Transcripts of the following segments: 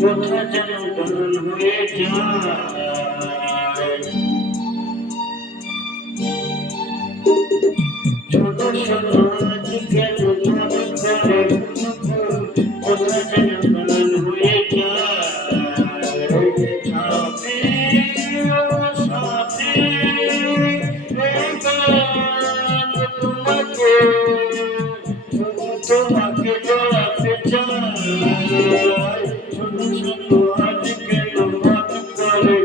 কোথা যেন গান হয়ে যায় ছোট ছোট আজ কেন মনে করে কোথা যেন গান হয়ে যায় সাথী ও সাথী এই গান তোমাকে তোমাকে জড়াতে চাই ছোট ছোট আজ কেন মনে করে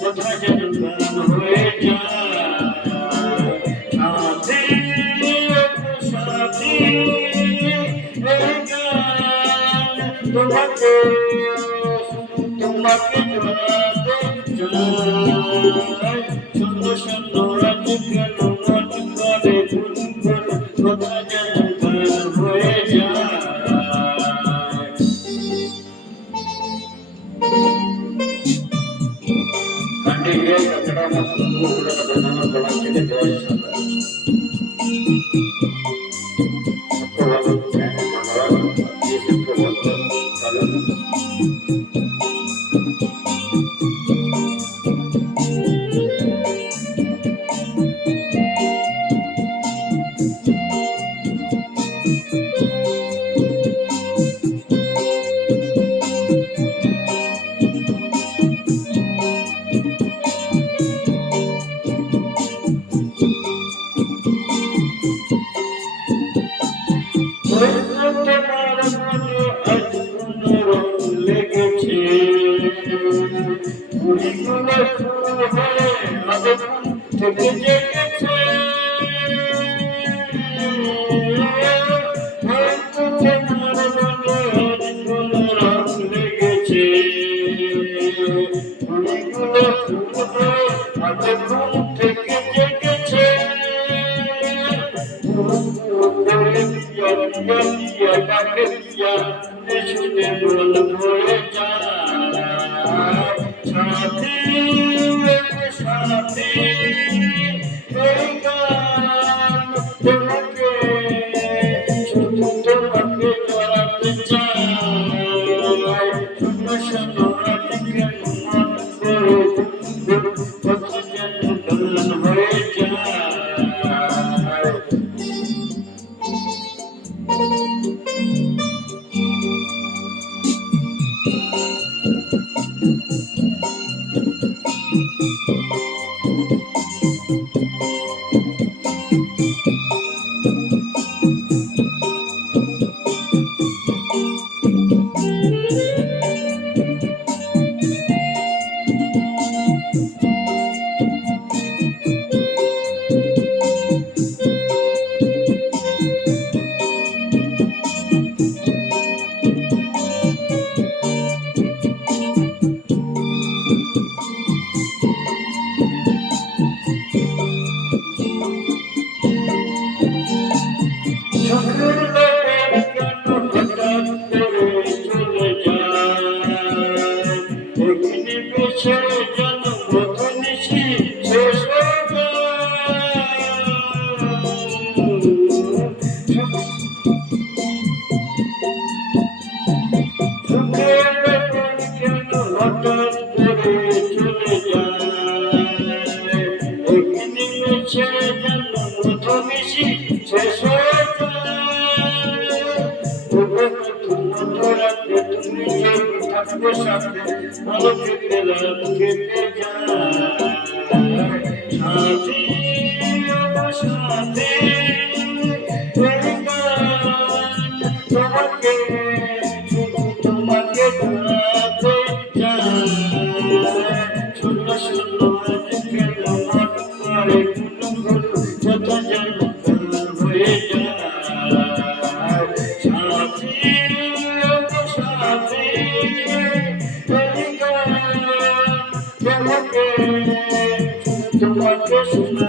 কোথা যেন গান হয়ে যায় সাথী সাথী এই গান তোমাকে তোমাকে জড়াতে চাই ছোট ছোট আজ কেন মনে করে কোথা যেন গান হয়ে যায় Kandinya kena masuk bulan bernama bulan jadi dua sana. Bulan ini mana di situ bulan kalau তোমাকে